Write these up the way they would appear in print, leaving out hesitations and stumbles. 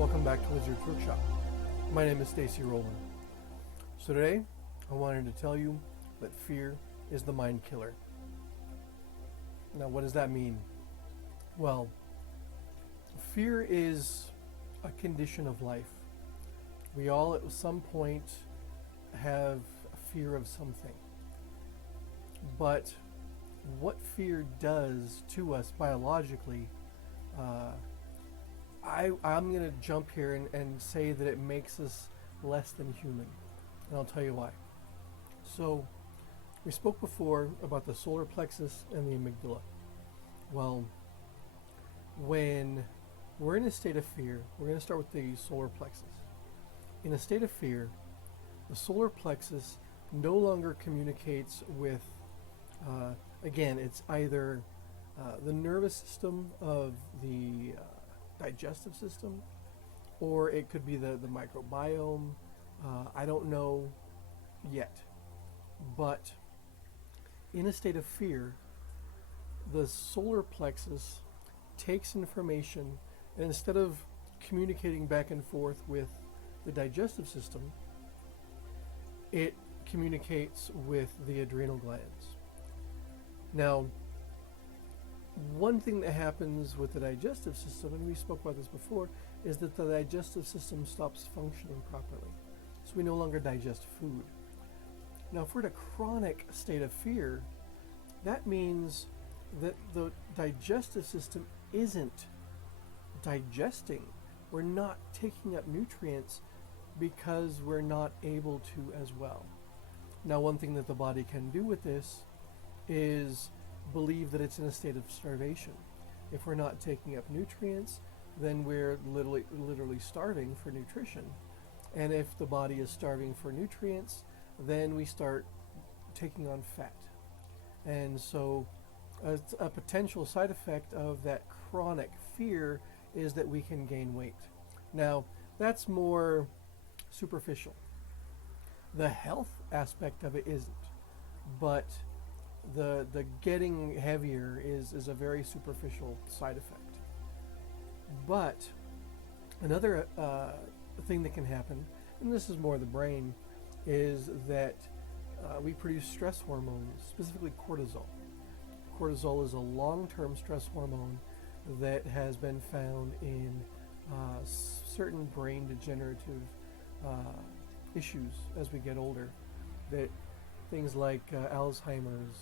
Welcome back to Wizard's Workshop. My name is Stacy Rowland. So today, I wanted to tell you that fear is the mind killer. Now, what does that mean? Well, fear is a condition of life. We all at some point have a fear of something. But what fear does to us biologically, I'm going to jump here and say that it makes us less than human. And I'll tell you why. So, we spoke before about the solar plexus and the amygdala. Well, when we're in a state of fear, we're going to start with the solar plexus. In a state of fear, the solar plexus no longer communicates with, again, it's either the nervous system of the digestive system, or it could be the microbiome. I don't know yet. But in a state of fear, the solar plexus takes information, and instead of communicating back and forth with the digestive system, it communicates with the adrenal glands. Now, one thing that happens with the digestive system, and we spoke about this before, is that the digestive system stops functioning properly. So we no longer digest food. Now, if we're in a chronic state of fear, that means that the digestive system isn't digesting. We're not taking up nutrients because we're not able to as well. Now, one thing that the body can do with this is believe that it's in a state of starvation. If we're not taking up nutrients, then we're literally starving for nutrition. And if the body is starving for nutrients, then we start taking on fat. And so a potential side effect of that chronic fear is that we can gain weight. Now, that's more superficial. The health aspect of it isn't, but the getting heavier is a very superficial side effect. But another thing that can happen, and this is more the brain, is that we produce stress hormones, specifically cortisol. Cortisol is a long-term stress hormone that has been found in certain brain degenerative issues as we get older. That things like Alzheimer's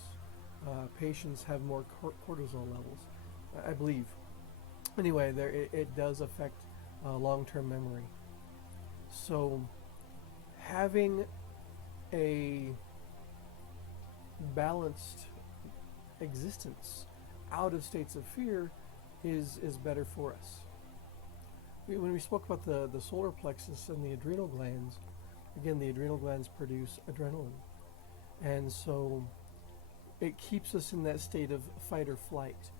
patients have more cortisol levels, I believe. Anyway, it does affect long-term memory. So having a balanced existence out of states of fear is better for us. When we spoke about the solar plexus and the adrenal glands, again, the adrenal glands produce adrenaline. And so it keeps us in that state of fight or flight.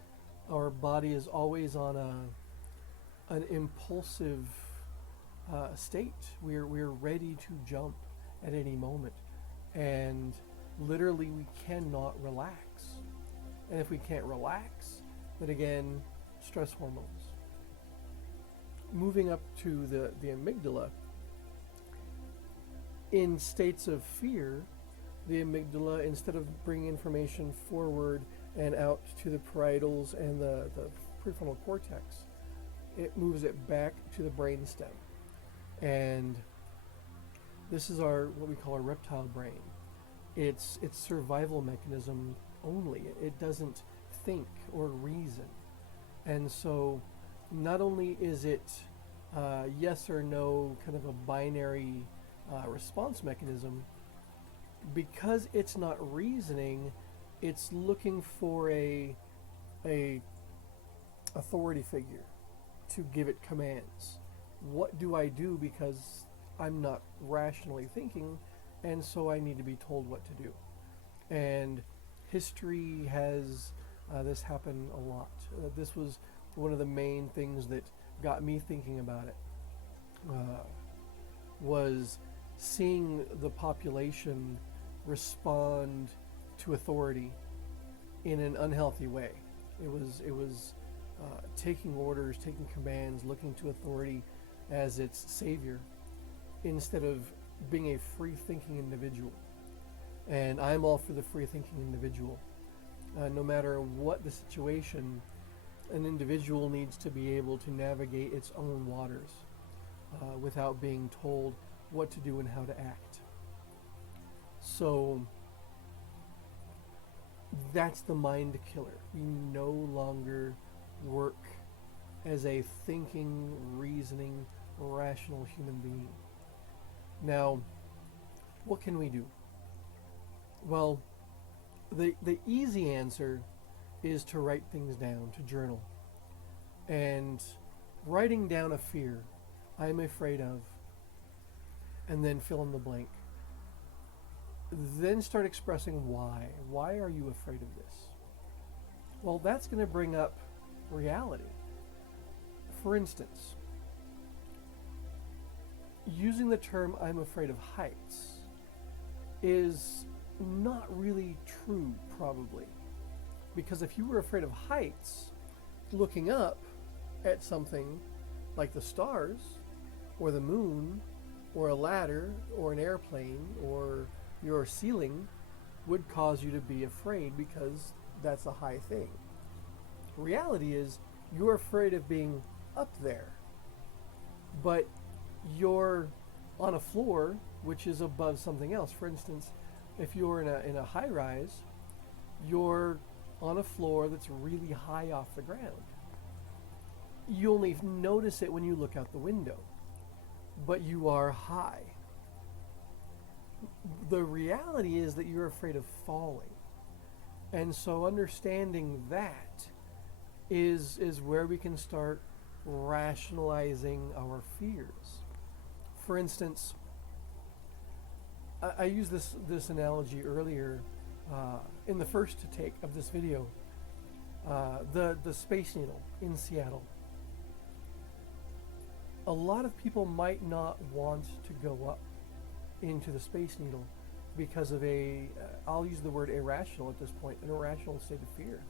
Our body is always on an impulsive state. We're ready to jump at any moment. And literally we cannot relax. And if we can't relax, then again, stress hormones. Moving up to the amygdala, in states of fear, the amygdala, instead of bringing information forward and out to the parietals and the prefrontal cortex, it moves it back to the brainstem. And this is what we call our reptile brain. It's survival mechanism only. It doesn't think or reason. And so not only is it yes or no, kind of a binary response mechanism, because it's not reasoning, it's looking for a authority figure to give it commands. What do I do because I'm not rationally thinking, and so I need to be told what to do? And history has this happen a lot. This was one of the main things that got me thinking about it, was seeing the population respond to authority in an unhealthy way. It was taking orders, taking commands, looking to authority as its savior instead of being a free thinking individual. And I'm all for the free thinking individual. No matter what the situation, an individual needs to be able to navigate its own waters without being told what to do and how to act. So that's the mind killer. We no longer work as a thinking, reasoning, rational human being. Now, what can we do? Well, the easy answer is to write things down, to journal. And writing down a fear I'm afraid of, and then fill in the blank. Then start expressing why. Why are you afraid of this? Well, that's going to bring up reality. For instance, using the term I'm afraid of heights is not really true, probably. Because if you were afraid of heights, looking up at something like the stars, or the moon, or a ladder, or an airplane, or your ceiling would cause you to be afraid because that's a high thing. Reality is you're afraid of being up there, but you're on a floor which is above something else. For instance, if you're in a high rise, you're on a floor that's really high off the ground. You only notice it when you look out the window, but you are high. The reality is that you're afraid of falling. And so understanding that is where we can start rationalizing our fears. For instance, I used this analogy earlier in the first take of this video. The Space Needle in Seattle. A lot of people might not want to go up into the Space Needle because of I'll use the word irrational at this point, an irrational state of fear.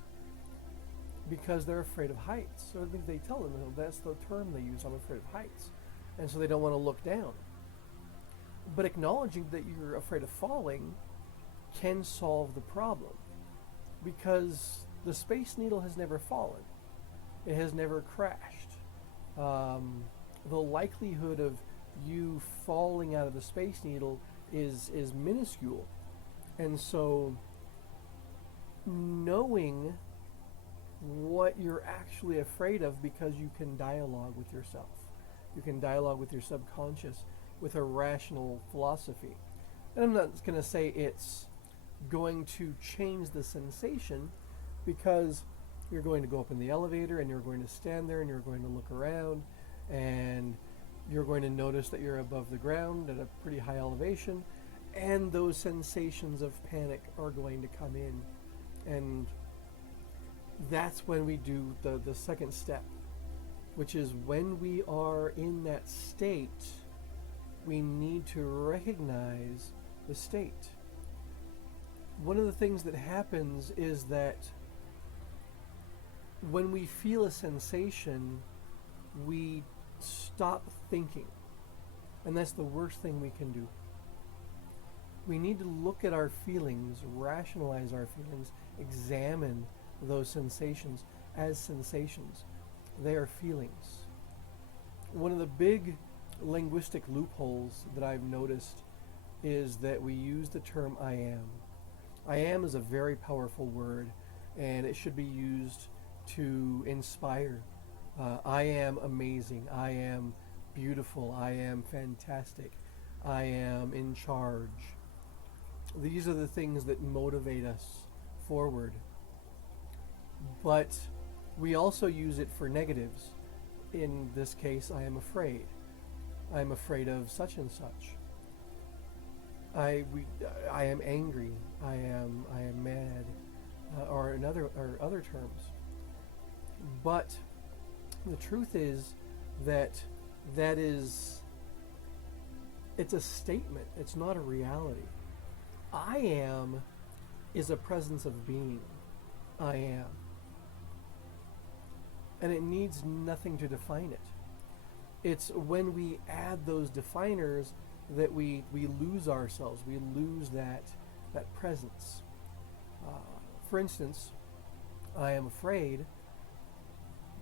Because they're afraid of heights. So I think they tell them, that's the term they use, I'm afraid of heights. And so they don't want to look down. But acknowledging that you're afraid of falling can solve the problem. Because the Space Needle has never fallen. It has never crashed. The likelihood of you falling out of the Space Needle is minuscule. And so knowing what you're actually afraid of, because you can dialogue with yourself. You can dialogue with your subconscious with a rational philosophy. And I'm not going to say it's going to change the sensation, because you're going to go up in the elevator and you're going to stand there and you're going to look around and you're going to notice that you're above the ground at a pretty high elevation, and those sensations of panic are going to come in. And that's when we do the second step, which is when we are in that state, we need to recognize the state. One of the things that happens is that when we feel a sensation, we stop thinking. And that's the worst thing we can do. We need to look at our feelings, rationalize our feelings, examine those sensations as sensations. They are feelings. One of the big linguistic loopholes that I've noticed is that we use the term I am. I am is a very powerful word, and it should be used to inspire. I am amazing. I am beautiful. I am fantastic. I am in charge. These are the things that motivate us forward. But we also use it for negatives. In this case, I am afraid. I'm afraid of such and such. I am angry. I am mad, or other terms. But the truth is that it's a statement. It's not a reality. I am is a presence of being. I am. And it needs nothing to define it. It's when we add those definers that we lose ourselves. We lose that presence. For instance, I am afraid.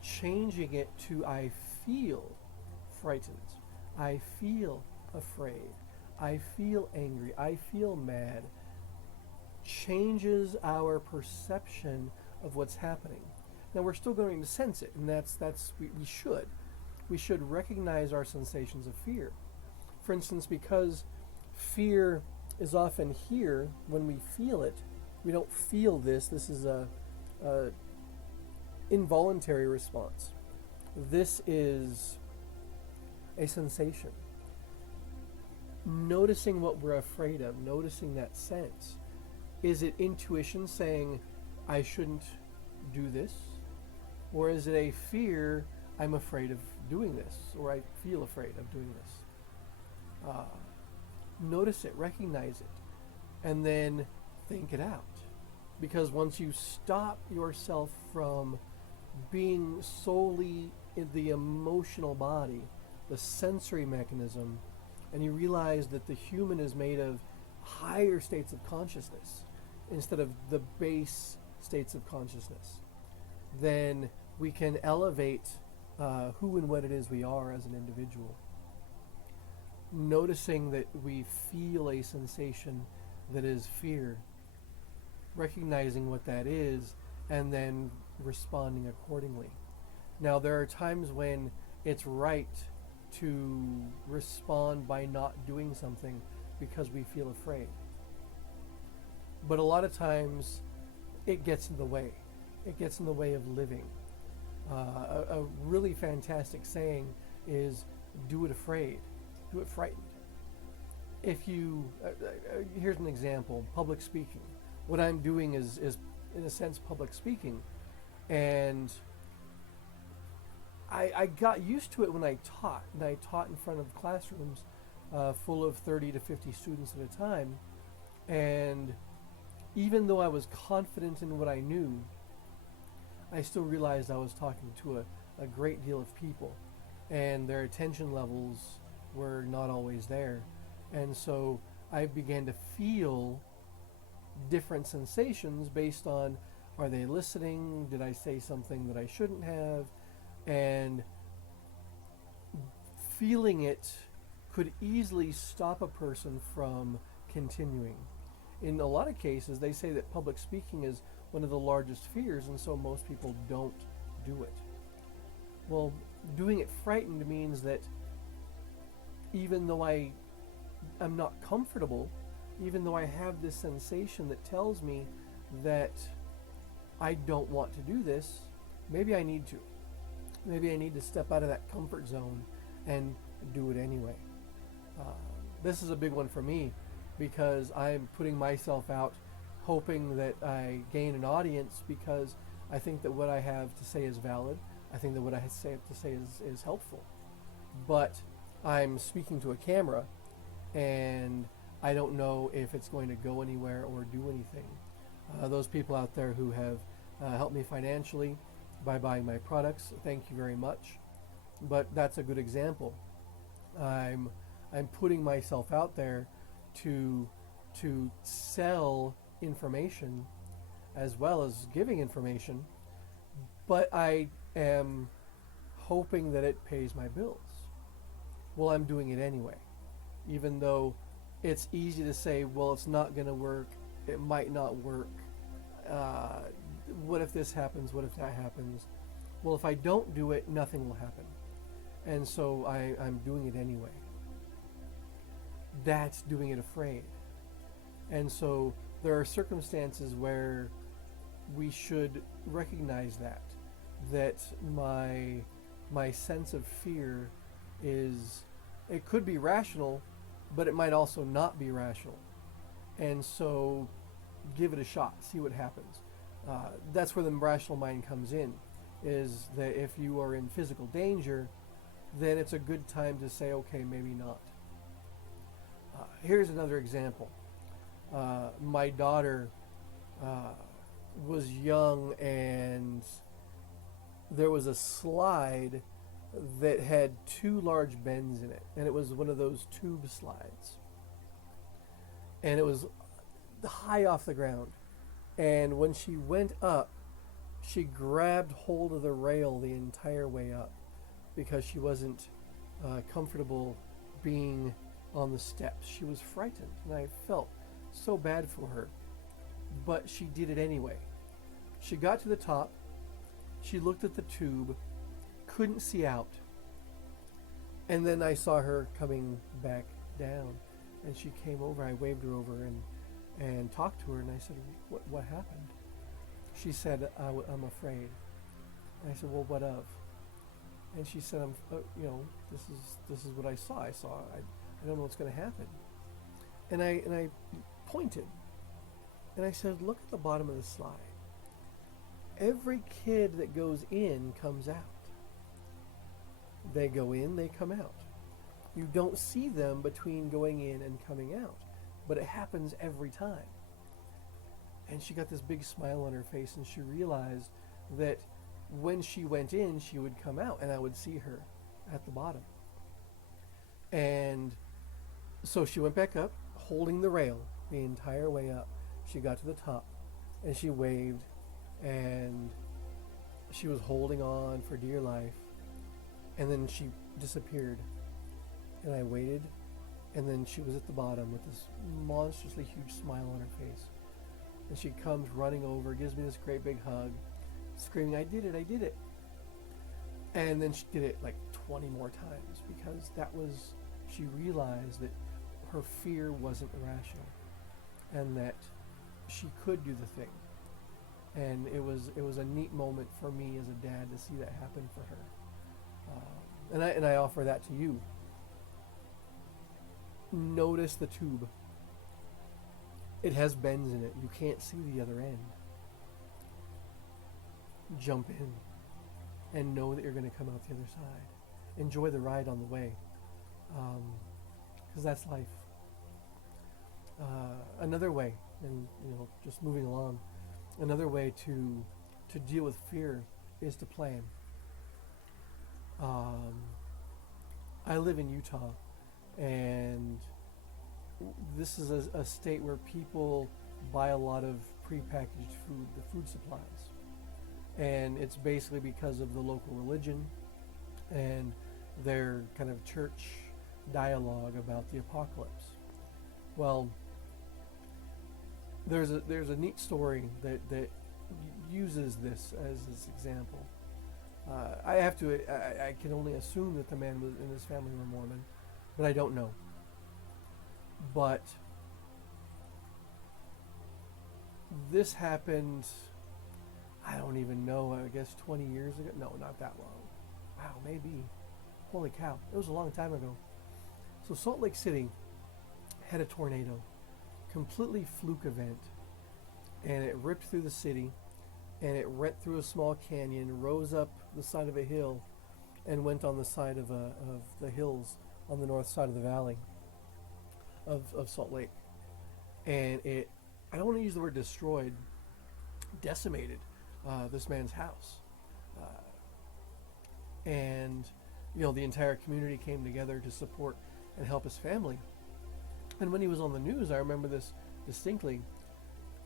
Changing it to I feel frightened. I feel afraid. I feel angry. I feel mad. Changes our perception of what's happening. Now we're still going to sense it, and we should. We should recognize our sensations of fear. For instance, because fear is often here when we feel it, we don't feel this. This is a involuntary response. This is a sensation. Noticing what we're afraid of, noticing that sense. Is it intuition saying, I shouldn't do this? Or is it a fear, I'm afraid of doing this, or I feel afraid of doing this? Notice it, recognize it, and then think it out. Because once you stop yourself from being solely in the emotional body, the sensory mechanism, and you realize that the human is made of higher states of consciousness instead of the base states of consciousness, then we can elevate who and what it is we are as an individual. Noticing that we feel a sensation that is fear, recognizing what that is, and then responding accordingly. Now, there are times when it's right to respond by not doing something because we feel afraid. But a lot of times it gets in the way. It gets in the way of living. A really fantastic saying is, do it afraid, do it frightened. If you, here's an example, public speaking. What I'm doing is in a sense public speaking, and I got used to it when I taught, and I taught in front of classrooms full of 30 to 50 students at a time, and even though I was confident in what I knew, I still realized I was talking to a great deal of people, and their attention levels were not always there. And so I began to feel different sensations based on, are they listening? Did I say something that I shouldn't have? And feeling it could easily stop a person from continuing. In a lot of cases, they say that public speaking is one of the largest fears, and so most people don't do it. Well, doing it frightened means that even though I'm not comfortable, even though I have this sensation that tells me that I don't want to do this, maybe I need to. Maybe I need to step out of that comfort zone and do it anyway. This is a big one for me because I'm putting myself out hoping that I gain an audience because I think that what I have to say is valid. I think that what I have to say is helpful. But I'm speaking to a camera and I don't know if it's going to go anywhere or do anything. Those people out there who have helped me financially by buying my products, thank you very much. But that's a good example. I'm putting myself out there to sell information as well as giving information, but I am hoping that it pays my bills. Well, I'm doing it anyway, even though it's easy to say, well, it's not going to work, it might not work, what if this happens, what if that happens? Well, if I don't do it, nothing will happen. And so I'm doing it anyway. That's doing it afraid. And so there are circumstances where we should recognize that my sense of fear is, it could be rational, but it might also not be rational. And so give it a shot, see what happens. That's where the rational mind comes in, is that if you are in physical danger, then it's a good time to say, okay, maybe not. Here's another example. My daughter was young, and there was a slide that had two large bends in it, and it was one of those tube slides, and it was high off the ground. And when she went up, she grabbed hold of the rail the entire way up because she wasn't comfortable being on the steps. She was frightened, and I felt so bad for her. But she did it anyway. She got to the top, she looked at the tube, couldn't see out, and then I saw her coming back down, and she came over. I waved her over and talked to her, and I said, what happened? She said, I'm afraid. And I said, well, what of? And she said, this is what I saw. I don't know what's going to happen. And I pointed, and I said, look at the bottom of the slide. Every kid that goes in comes out. They go in, they come out. You don't see them between going in and coming out, but it happens every time. And she got this big smile on her face, and she realized that when she went in, she would come out, and I would see her at the bottom. And so she went back up, holding the rail the entire way up. She got to the top, and she waved, and she was holding on for dear life. And then she disappeared, and I waited, and then she was at the bottom with this monstrously huge smile on her face. And she comes running over, gives me this great big hug, screaming, I did it. And then she did it like 20 more times, because she realized that her fear wasn't irrational, and that she could do the thing. And it was a neat moment for me as a dad to see that happen for her. And I offer that to you. Notice the tube. It has bends in it. You can't see the other end. Jump in and know that you're going to come out the other side. Enjoy the ride on the way, because that's life. Another way, and just moving along, another way to deal with fear is to plan. I live in Utah, and this is a state where people buy a lot of prepackaged food, the food supplies. And it's basically because of the local religion and their kind of church dialogue about the apocalypse. Well, there's a neat story that uses this as this example. I can only assume that the man and his family were Mormon, but I don't know. But this happened, I don't even know, I guess 20 years ago. No, not that long. Wow, maybe. Holy cow. It was a long time ago. So Salt Lake City had a tornado, completely fluke event, and it ripped through the city, and it went through a small canyon, rose up the side of a hill, and went on the side of the hills on the north side of the valley of Salt Lake. And it, I don't want to use the word destroyed, decimated this man's house. And the entire community came together to support and help his family. And when he was on the news, I remember this distinctly.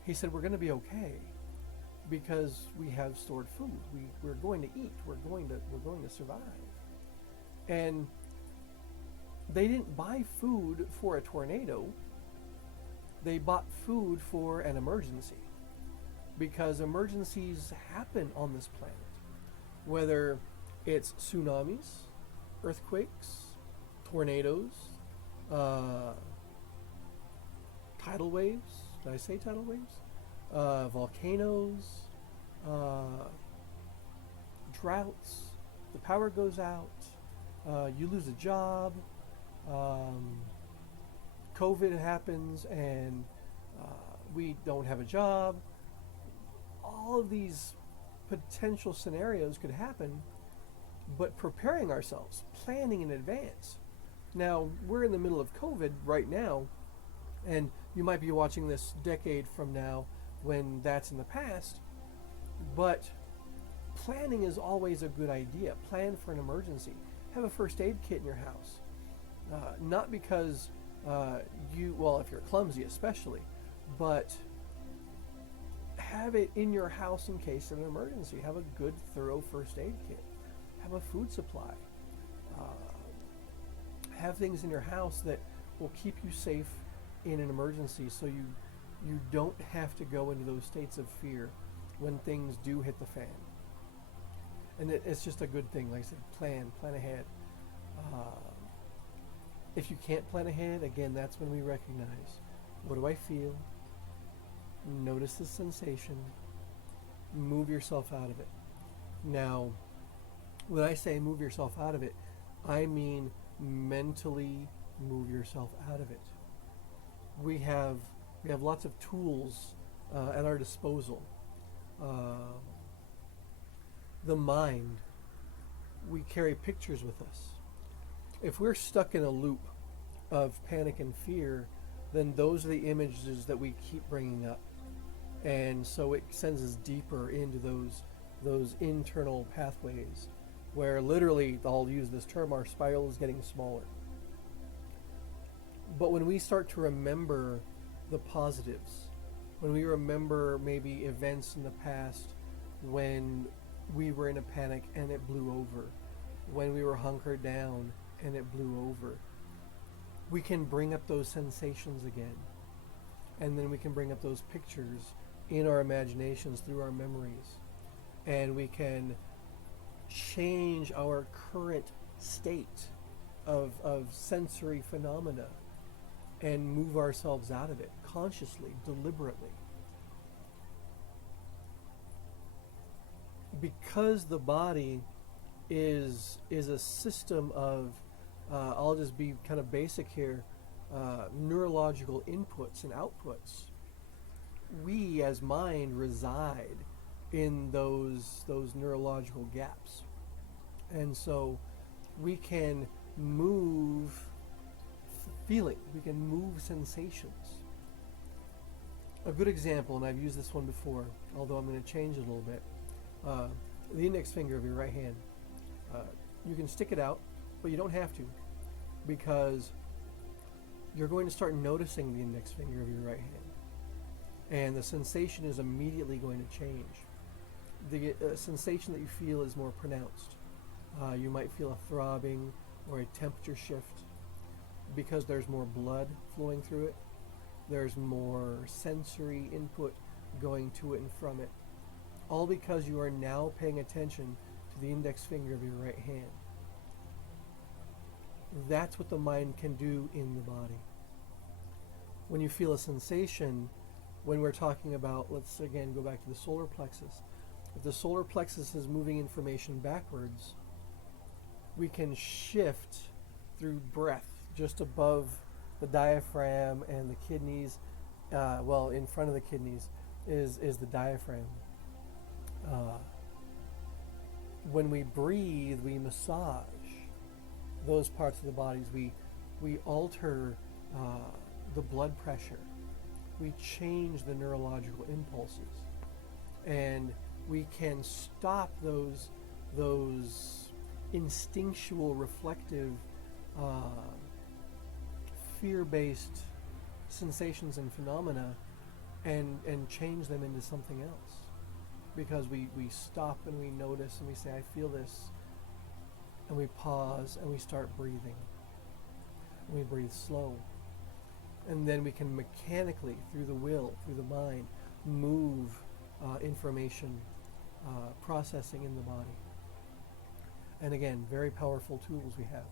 He said, we're going to be okay because we have stored food. We're going to eat. We're going to survive. And they didn't buy food for a tornado. They bought food for an emergency, because emergencies happen on this planet, whether it's tsunamis, earthquakes, tornadoes, tidal waves. Did I say tidal waves? Volcanoes, droughts, the power goes out, you lose a job, COVID happens and we don't have a job. All of these potential scenarios could happen, but preparing ourselves, planning in advance. Now, we're in the middle of COVID right now, and you might be watching this decade from now when that's in the past, but planning is always a good idea. Plan for an emergency. Have a first aid kit in your house. Not because if you're clumsy especially, but have it in your house in case of an emergency. Have a good, thorough first aid kit. Have a food supply. Have things in your house that will keep you safe in an emergency, so you don't have to go into those states of fear when things do hit the fan. And it's just a good thing. Like I said, plan ahead. If you can't plan ahead, again, that's when we recognize, what do I feel? Notice the sensation. Move yourself out of it. Now, when I say move yourself out of it, I mean mentally move yourself out of it. We have lots of tools at our disposal. The mind, we carry pictures with us. If we're stuck in a loop of panic and fear, then those are the images that we keep bringing up. And so it sends us deeper into those internal pathways where literally, I'll use this term, our spiral is getting smaller. But when we start to remember the positives, when we remember maybe events in the past when we were in a panic and it blew over, when we were hunkered down and it blew over, we can bring up those sensations again. And then we can bring up those pictures in our imaginations through our memories. And we can change our current state of sensory phenomena and move ourselves out of it consciously, deliberately. Because the body is a system of, I'll just be kind of basic here, neurological inputs and outputs. We as mind reside in those neurological gaps. And so we can move feeling, we can move sensations. A good example, and I've used this one before, although I'm going to change it a little bit, the index finger of your right hand. You can stick it out, but you don't have to, because you're going to start noticing the index finger of your right hand. And the sensation is immediately going to change. The sensation that you feel is more pronounced. You might feel a throbbing or a temperature shift because there's more blood flowing through it. There's more sensory input going to it and from it. All because you are now paying attention to the index finger of your right hand. That's what the mind can do in the body. When you feel a sensation, when we're talking about, let's again go back to the solar plexus. If the solar plexus is moving information backwards, we can shift through breath just above the diaphragm and the kidneys. In front of the kidneys is the diaphragm. When we breathe, we massage those parts of the bodies. We alter the blood pressure. We change the neurological impulses, and we can stop those instinctual, reflective, fear-based sensations and phenomena, and change them into something else. Because we stop and we notice and we say, I feel this, and we pause and we start breathing. And we breathe slow. And then we can mechanically, through the will, through the mind, move information processing in the body. And again, very powerful tools we have.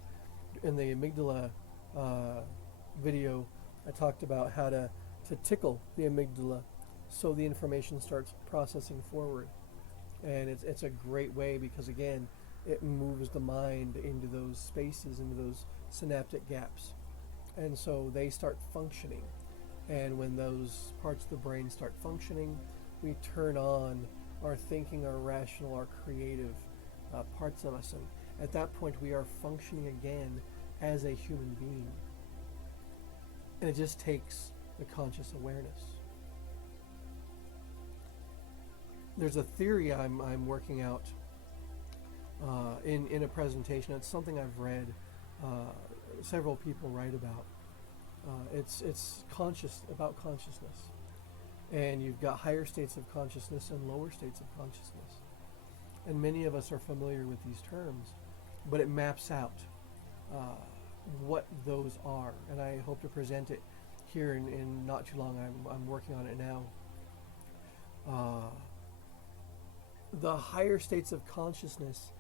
In the amygdala video, I talked about how to tickle the amygdala so the information starts processing forward. And it's a great way because, again, it moves the mind into those spaces, into those synaptic gaps. And so they start functioning. And when those parts of the brain start functioning, we turn on our thinking, our rational, our creative parts of us. And at that point, we are functioning again as a human being. And it just takes the conscious awareness. There's a theory I'm working out in a presentation. It's something I've read several people write about. It's about consciousness, and you've got higher states of consciousness and lower states of consciousness, and many of us are familiar with these terms, but it maps out what those are, and I hope to present it here in not too long. I'm working on it now. The higher states of consciousness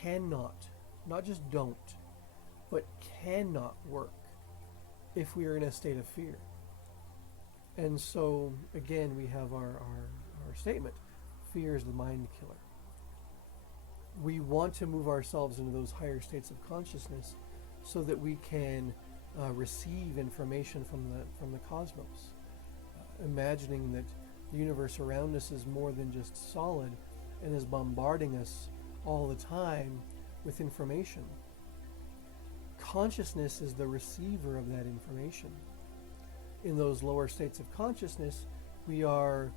cannot, not just don't, but cannot work if we are in a state of fear. And so, again, we have our statement, fear is the mind killer. We want to move ourselves into those higher states of consciousness so that we can receive information from the cosmos, imagining that the universe around us is more than just solid and is bombarding us all the time with information. Consciousness is the receiver of that information. In those lower states of consciousness, we are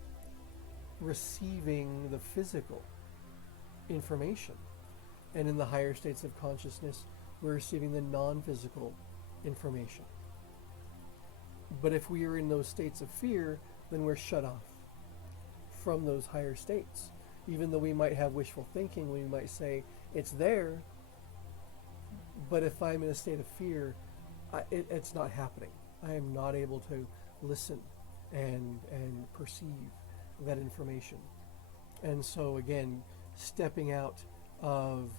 receiving the physical information. And in the higher states of consciousness, we're receiving the non-physical information. But if we are in those states of fear, then we're shut off from those higher states. Even though we might have wishful thinking, we might say, it's there, but if I'm in a state of fear, it's not happening. I am not able to listen and perceive that information. And so again, stepping out of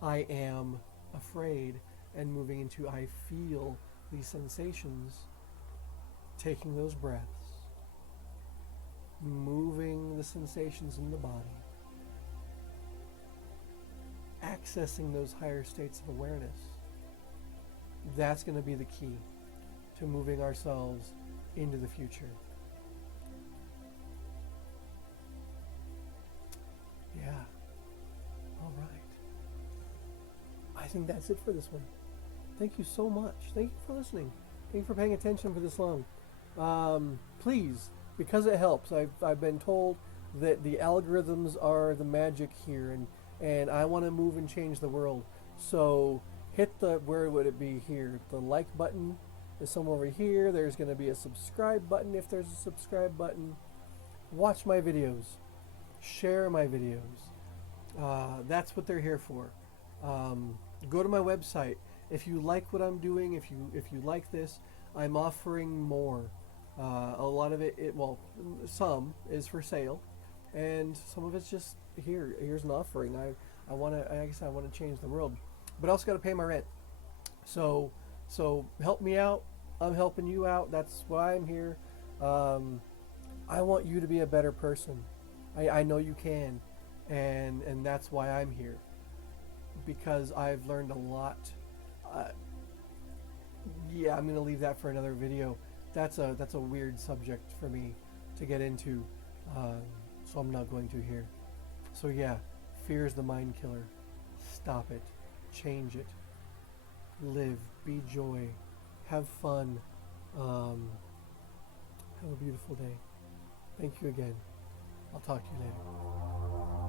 I am afraid and moving into I feel these sensations, taking those breaths, moving the sensations in the body, accessing those higher states of awareness. That's going to be the key to moving ourselves into the future. Yeah. All right. I think that's it for this one. Thank you so much. Thank you for listening. Thank you for paying attention for this long. Please, because it helps, I've been told that the algorithms are the magic here, and I want to move and change the world. So hit where would it be here? The like button is somewhere over here. There's going to be a subscribe button if there's a subscribe button. Watch my videos. Share my videos. That's what they're here for. Go to my website. If you like what I'm doing, if you like this, I'm offering more. A lot of some is for sale, and some of it's just here's an offering. I want to change the world, but I also got to pay my rent. So help me out. I'm helping you out. That's why I'm here. I want you to be a better person. I know you can, and that's why I'm here, because I've learned a lot. Yeah, I'm going to leave that for another video. That's a weird subject for me to get into, so I'm not going to here. So yeah, fear is the mind killer. Stop it. Change it. Live. Be joy. Have fun. Have a beautiful day. Thank you again. I'll talk to you later.